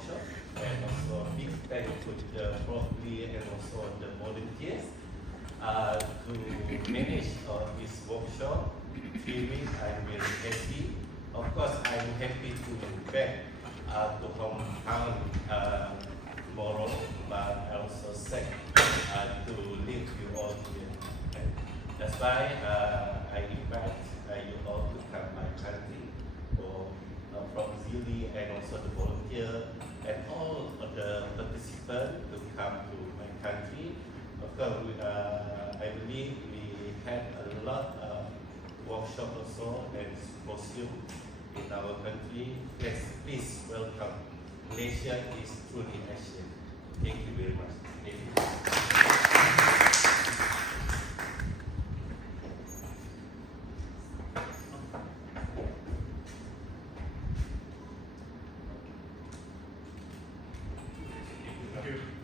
workshop, and also a big thank to the faculty and also the volunteers to manage this workshop. Feeling I'm very happy. Of course, I'm happy to back to hometown tomorrow, but I also sad to leave you all here. And that's why I invite you all to come my country from Zili and also the volunteer and all of the participants to come to my country. Of course, I believe we had a lot of workshop also and symposium in our country. Yes, please welcome. Malaysia is truly Asian. Thank you very much. Thank you. Thank you.